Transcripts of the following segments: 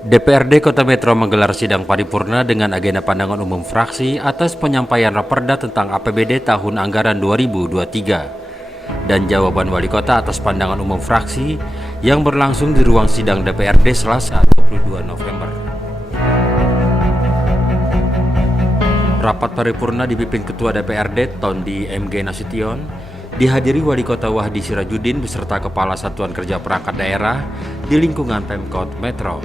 DPRD Kota Metro menggelar sidang paripurna dengan agenda pandangan umum fraksi atas penyampaian Raperda tentang APBD tahun anggaran 2023 dan jawaban Wali Kota atas pandangan umum fraksi yang berlangsung di ruang sidang DPRD Selasa 22 November. Rapat paripurna dipimpin Ketua DPRD Tondi M.G. Nasution, dihadiri Wali Kota Wahdi Sirajudin beserta Kepala Satuan Kerja Perangkat Daerah di lingkungan Pemkot Metro.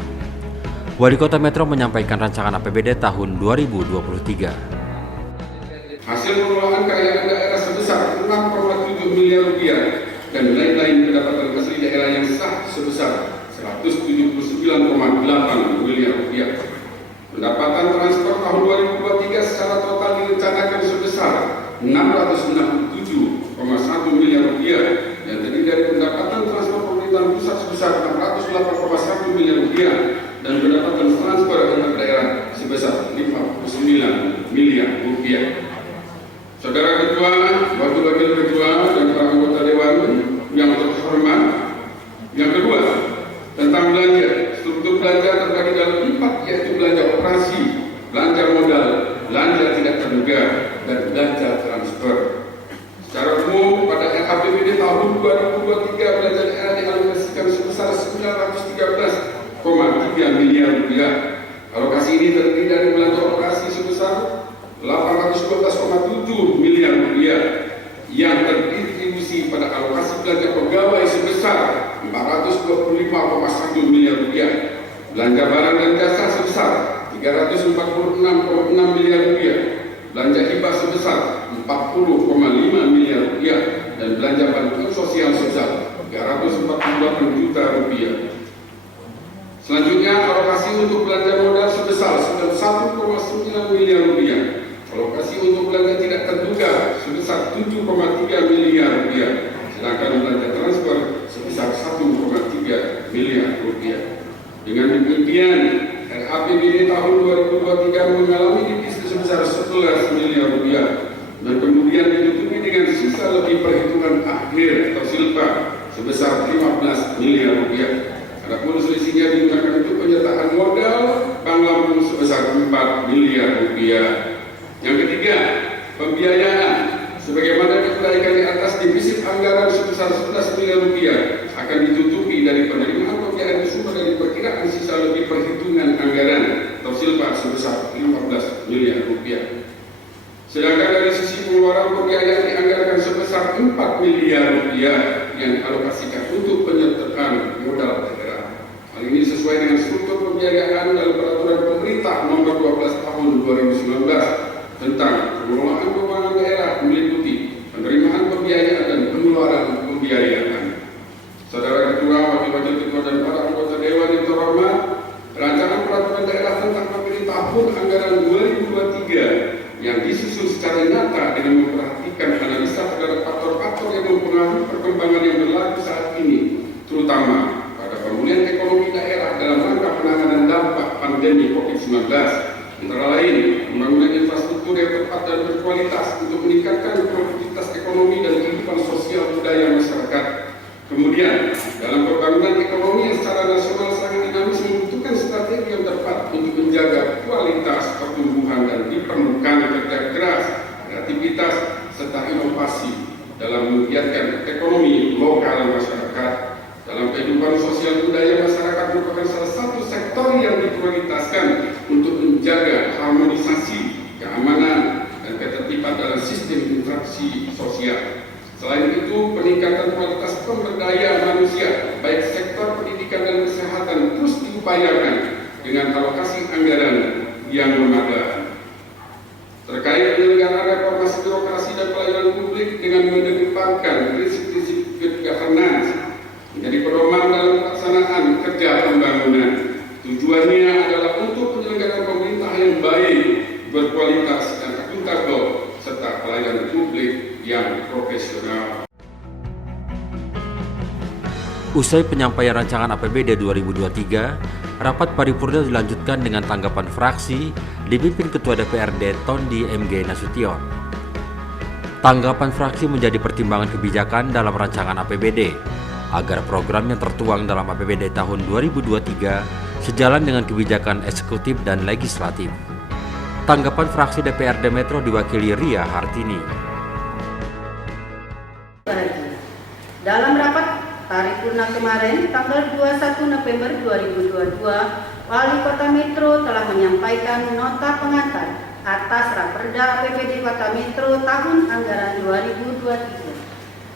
Wali Kota Metro menyampaikan rancangan APBD tahun 2023. Hasil pengelolaan kekayaan daerah sebesar 6,7 miliar rupiah dan lain-lain pendapatan asli daerah yang sah sebesar 179,8 miliar rupiah. Pendapatan transfer tahun 2023 secara total direncanakan sebesar 667,1 miliar rupiah yang terdiri dari pendapatan transfer pemerintahan pusat sebesar 608,1 miliar rupiah dan pendapatan transfer antar daerah sebesar 59 miliar rupiah. Saudara Ketua, Wakil-Wakil Ketua, dan para anggota Dewan yang terhormat, yang kedua, tentang belanja. Struktur belanja terbagi dalam 4, yaitu belanja operasi, belanja modal, belanja tidak terduga, dan belanja transfer. Secara umum, pada APBD tahun 2023, belanja daerah dialokasikan sebesar 913,3 miliar rupiah. Alokasi ini terdiri dari belanja operasi sebesar 812,7 miliar rupiah yang terdistribusi pada alokasi belanja pegawai sebesar 425,1 miliar rupiah, belanja barang dan jasa sebesar 346,6 miliar rupiah, belanja hibah sebesar 40,5 miliar rupiah, dan belanja bantuan sosial sebesar 348 juta rupiah. Selanjutnya, alokasi untuk belanja modal sebesar 1,9 miliar rupiah. Alokasi untuk belanja tidak terduga sebesar 7,3 miliar rupiah. Sedangkan belanja transfer sebesar 1,3 miliar rupiah. Dengan demikian, APBD tahun 2023 mengalami defisit sebesar 11 miliar rupiah dan kemudian ditutupi dengan sisa lebih perhitungan akhir atau silpa sebesar 15 miliar rupiah. Adapun selisihnya digunakan untuk penyertaan modal Bank Lampung sebesar 4 miliar rupiah. Yang ketiga, pembiayaan. Sebagaimana diuraikan di atas, defisit anggaran sebesar 11 miliar rupiah akan ditutupi dari penerimaan pembiayaan sumber dari perkiraan sisa lebih perhitungan anggaran atau silpa sebesar 15 miliar rupiah. Sedangkan dari sisi pengeluaran pembiayaan dianggarkan sebesar 4 miliar rupiah yang dialokasikan untuk penyertaan modal daerah. Hal ini sesuai dengan struktur pembiayaan dalam peraturan pemerintah nomor 12 tahun 2019 tentang pengelolaan keuangan daerah meliputi penerimaan pembiayaan dan pengeluaran pembiayaan. Saudara Ketua, Wakil-Wakil Ketua, dan para anggota Dewan yang terhormat, rancangan peraturan daerah tentang APBD tahun anggaran 2023 yang disusun secara nyata dengan memperhatikan analisa terhadap faktor-faktor yang mempengaruhi perkembangan yang berlaku saat ini, terutama pada pemulihan ekonomi daerah dalam rangka penanganan dampak pandemi COVID-19, antara lain pembangunan infrastruktur yang tepat dan berkualitas untuk meningkatkan produktivitas ekonomi dan kehidupan sosial budaya masyarakat. Kemudian, dalam pembangunan ekonomi yang secara nasional sangat dinamis membutuhkan strategi yang tepat untuk menjaga kualitas pertumbuhan dan diperlukan kerja keras, kreativitas, serta inovasi dalam menggiatkan ekonomi lokal masyarakat. Dalam kehidupan sosial budaya masyarakat merupakan salah satu sektor yang diprioritaskan untuk menjaga harmonisasi, keamanan, dan ketertiban dalam sistem interaksi sosial. Selain itu, peningkatan kualitas pemberdayaan manusia, baik sektor pendidikan dan kesehatan, terus diupayakan dengan alokasi anggaran yang memadai. Terkait penyelenggaraan reformasi birokrasi dan pelayanan publik dengan mengedepankan prinsip-prinsip good governance menjadi pedoman dalam pelaksanaan kerja pembangunan. Tujuannya adalah untuk penyelenggaraan pemerintah yang baik, berkualitas, dan akuntabel, serta pelayanan publik yang profesional. Usai penyampaian rancangan APBD 2023, rapat paripurna dilanjutkan dengan tanggapan fraksi dipimpin Ketua DPRD Tondi M.G. Nasution. Tanggapan fraksi menjadi pertimbangan kebijakan dalam rancangan APBD agar program yang tertuang dalam APBD tahun 2023 sejalan dengan kebijakan eksekutif dan legislatif. Tanggapan fraksi DPRD Metro diwakili Ria Hartini. Dalam rapat paripurna kemarin, tanggal 21 November 2022, Wali Kota Metro telah menyampaikan nota pengantar atas Raperda APBD Kota Metro tahun anggaran 2023.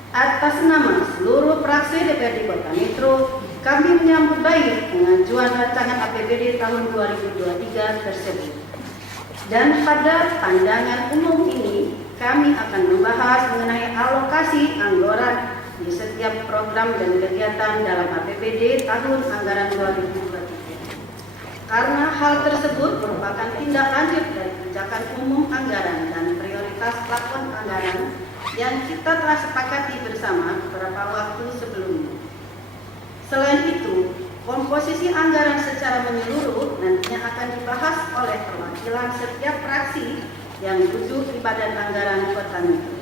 Atas nama seluruh fraksi DPRD Kota Metro, kami menyambut baik pengajuan rancangan APBD tahun 2023 tersebut. Dan pada pandangan umum ini, kami akan membahas mengenai alokasi anggaran di setiap program dan kegiatan dalam APBD tahun anggaran 2023. Karena hal tersebut merupakan tindak lanjut dari kebijakan umum anggaran dan prioritas plafon anggaran yang kita telah sepakati bersama beberapa waktu sebelumnya. Selain itu, komposisi anggaran secara menyeluruh nantinya akan dibahas oleh perwakilan setiap fraksi yang duduk di Badan Anggaran Kota Metro,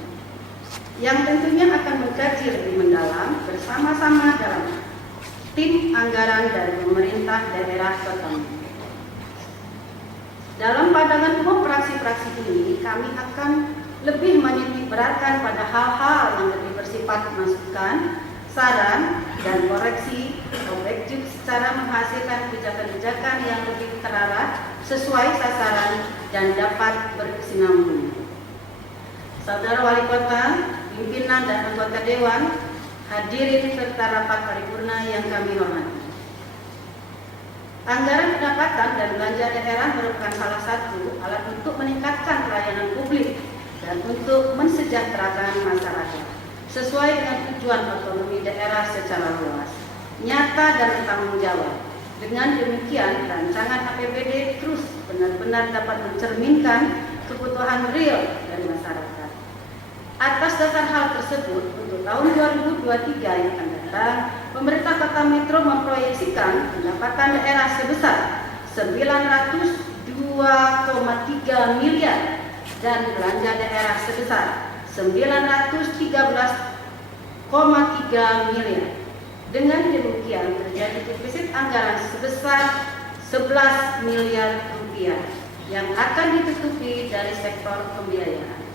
yang tentunya akan mengkaji lebih mendalam bersama-sama dalam tim anggaran dari pemerintah daerah Kota Metro. Dalam pandangan umum fraksi-fraksi ini, kami akan lebih menitik beratkan pada hal-hal yang lebih bersifat masukan, saran, dan koreksi objektif secara menghasilkan kebijakan-kebijakan yang lebih terarah, sesuai sasaran, dan dapat berkesinambungan. Saudara Wali Kota, pimpinan dan anggota Dewan, hadirin serta rapat paripurna yang kami hormati. Anggaran pendapatan dan belanja daerah merupakan salah satu alat untuk meningkatkan pelayanan publik dan untuk mensejahterakan masyarakat, sesuai dengan tujuan otonomi daerah secara luas, nyata dan bertanggung jawab. Dengan demikian, rancangan APBD terus benar-benar dapat mencerminkan kebutuhan real dari masyarakat. Atas dasar hal tersebut, untuk tahun 2023 yang akan datang, pemerintah Kota Metro memproyeksikan pendapatan daerah sebesar 902,3 miliar dan belanja daerah sebesar 913,3 miliar. Dengan demikian terjadi defisit anggaran sebesar 11 miliar rupiah yang akan ditutupi dari sektor pembiayaan.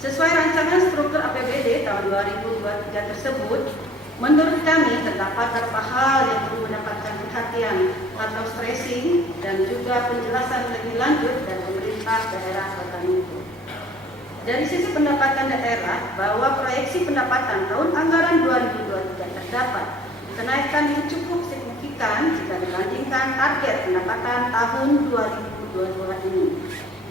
Sesuai rancangan struktur APBD tahun 2023 tersebut, menurut kami terdapat beberapa hal yang perlu mendapatkan perhatian atau stressing dan juga penjelasan lebih lanjut dari pemerintah daerah Kota Metro. Dari sisi pendapatan daerah, bahwa proyeksi pendapatan tahun anggaran 2023 terdapat kenaikan yang cukup signifikan jika dibandingkan target pendapatan tahun 2022 ini,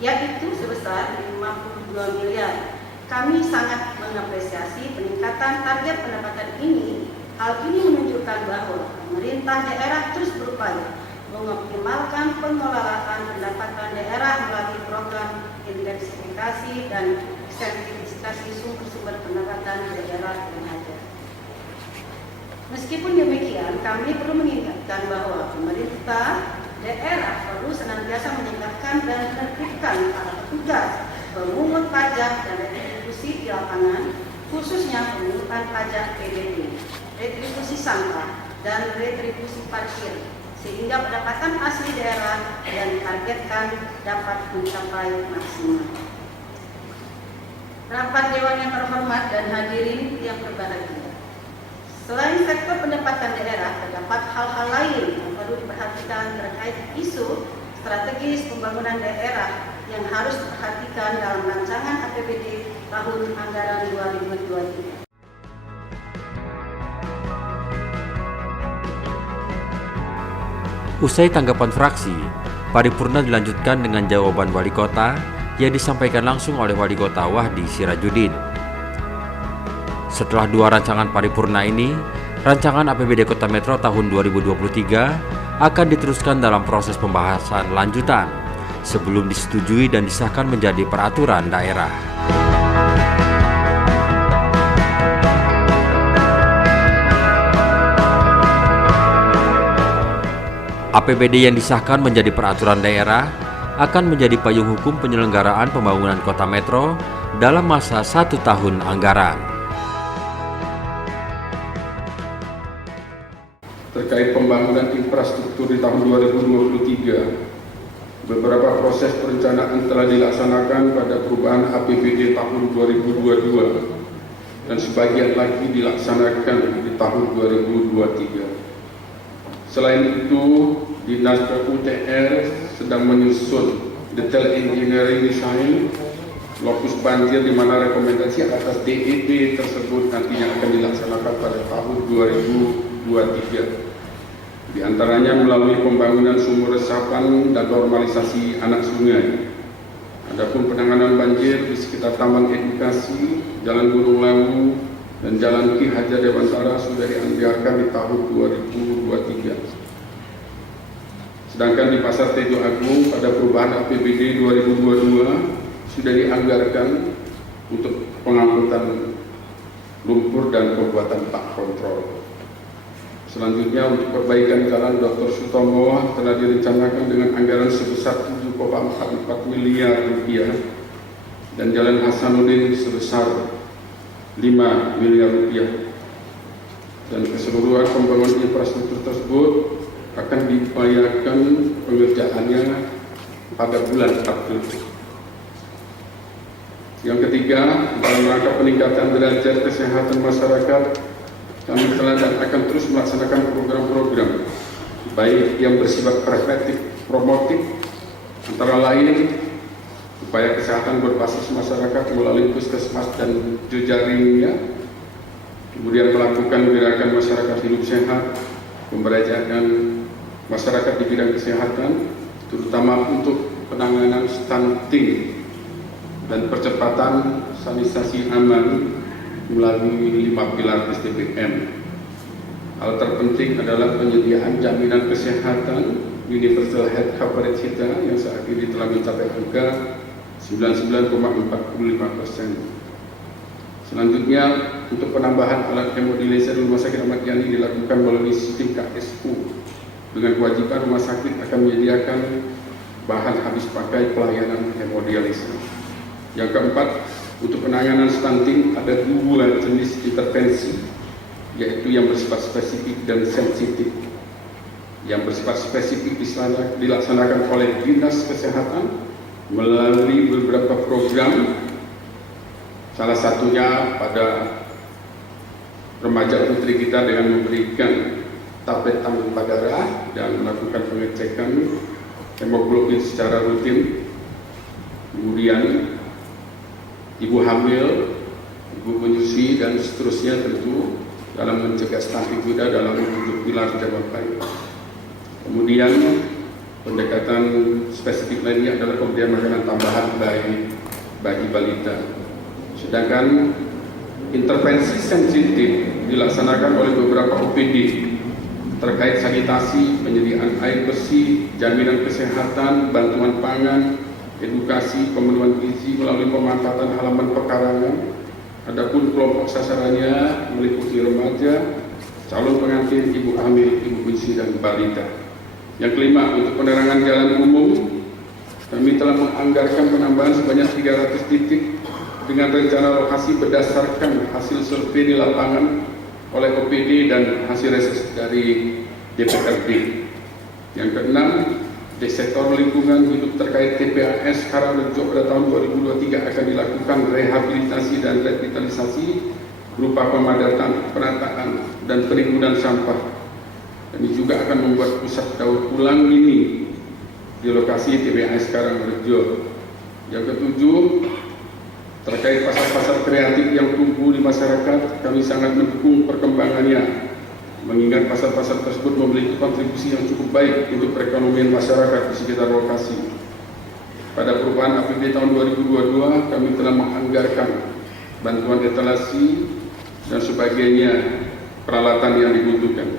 yaitu sebesar 52 miliar. Kami sangat mengapresiasi peningkatan target pendapatan ini. Hal ini menunjukkan bahwa pemerintah daerah terus berupaya mengoptimalkan pengelolaan pendapatan daerah melalui program intensifikasi dan sertifikasi sumber-sumber pendapatan daerah yang ada. Meskipun demikian, kami perlu mengingatkan bahwa pemerintah daerah perlu senantiasa meningkatkan dan menertibkan para petugas, pemungut pajak dan retribusi di lapangan, khususnya pemungutan pajak PBB, retribusi sampah, dan retribusi parkir, sehingga pendapatan asli daerah yang ditargetkan dapat mencapai maksimal. Rapat Dewan yang terhormat dan hadirin yang berbahagia. Selain sektor pendapatan daerah, terdapat hal-hal lain yang perlu diperhatikan terkait isu strategis pembangunan daerah yang harus diperhatikan dalam rancangan APBD tahun anggaran 2023. Usai tanggapan fraksi, paripurna dilanjutkan dengan jawaban Wali Kota yang disampaikan langsung oleh Wali Kota Wahdi Sirajuddin. Setelah dua rancangan paripurna ini, rancangan APBD Kota Metro tahun 2023 akan diteruskan dalam proses pembahasan lanjutan sebelum disetujui dan disahkan menjadi peraturan daerah. APBD yang disahkan menjadi peraturan daerah akan menjadi payung hukum penyelenggaraan pembangunan Kota Metro dalam masa 1 tahun anggaran. Terkait pembangunan infrastruktur di tahun 2023. Beberapa proses perencanaan telah dilaksanakan pada perubahan APBD tahun 2022 dan sebagian lagi dilaksanakan di tahun 2023. Selain itu, Dinas PUTR sedang menyusun detail engineering design lokus banjir di mana rekomendasi atas DED tersebut nantinya akan dilaksanakan pada tahun 2023. Di antaranya melalui pembangunan sumur resapan dan normalisasi anak sungai. Adapun penanganan banjir di sekitar Taman Edukasi, Jalan Gunung Lewu, dan Jalan Ki Hajar Dewantara sudah dianggarkan di tahun 2023. Sedangkan di Pasar Tejo Agung pada perubahan APBD 2022 sudah dianggarkan untuk pengangkutan lumpur dan pembuatan tak kontrol. Selanjutnya untuk perbaikan Jalan Dr. Sutomo telah direncanakan dengan anggaran sebesar 7,44 miliar rupiah dan Jalan Hasanuddin sebesar 5 miliar rupiah. Dan keseluruhan pembangunan infrastruktur tersebut akan diupayakan pengerjaannya pada bulan April. Yang ketiga, dalam rangka peningkatan derajat kesehatan masyarakat, kami telah dan akan terus melaksanakan program-program baik yang bersifat preventif, promotif, antara lain upaya kesehatan berbasis masyarakat melalui puskesmas dan jejaringnya, kemudian melakukan gerakan masyarakat hidup sehat, pemberdayaan masyarakat di bidang kesehatan, terutama untuk penanganan stunting dan percepatan sanitasi aman melalui 5 pilar SDPM. Hal terpenting adalah penyediaan jaminan kesehatan Universal Health Coverage kita yang saat ini telah mencapai angka 99,45%. Selanjutnya, untuk penambahan alat hemodialisis di Rumah Sakit Ahmad Yani dilakukan melalui sistem KSU dengan kewajiban rumah sakit akan menyediakan bahan habis pakai pelayanan hemodialisis. Yang keempat, untuk penanganan stunting ada 2 jenis intervensi, yaitu yang bersifat spesifik dan sensitif. Yang bersifat spesifik dilaksanakan oleh Dinas Kesehatan melalui beberapa program, salah satunya pada remaja putri kita dengan memberikan tablet tanpa darah dan melakukan pengecekan hemoglobin secara rutin. Kemudian ibu hamil, ibu menyusui, dan seterusnya tentu dalam mencegah stunting muda dalam 7 pilar jawaban baik. Kemudian pendekatan spesifik lainnya adalah pemberian makanan tambahan bagi balita. Sedangkan intervensi sensitif dilaksanakan oleh beberapa OPD terkait sanitasi, penyediaan air bersih, jaminan kesehatan, bantuan pangan, edukasi, pemenuhan gizi melalui pemanfaatan halaman pekarangan. Adapun kelompok sasarannya meliputi remaja, calon pengantin, ibu hamil, ibu menyusui, dan balita. Yang kelima, untuk penerangan jalan umum, kami telah menganggarkan penambahan sebanyak 300 titik dengan rencana lokasi berdasarkan hasil survei di lapangan oleh OPD dan hasil reses dari DPRD. Yang keenam, di sektor lingkungan hidup terkait TPAS Karangrejo pada tahun 2023 akan dilakukan rehabilitasi dan revitalisasi berupa pemadatan, penataan, dan penimbunan sampah. Kami juga akan membuat pusat daur ulang mini di lokasi TPAS Karangrejo. Yang ketujuh, terkait pasar-pasar kreatif yang tumbuh di masyarakat, kami sangat mendukung perkembangannya, mengingat pasar-pasar tersebut memiliki kontribusi yang cukup baik untuk perekonomian masyarakat di sekitar lokasi. Pada perubahan APBD tahun 2022, kami telah menganggarkan bantuan etalasi dan sebagainya peralatan yang dibutuhkan.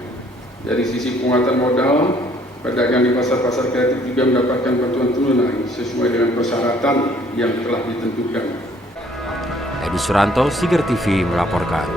Dari sisi penguatan modal, pedagang di pasar-pasar kreatif juga mendapatkan bantuan tunai sesuai dengan persyaratan yang telah ditentukan. Edi Suranto, Siger TV melaporkan.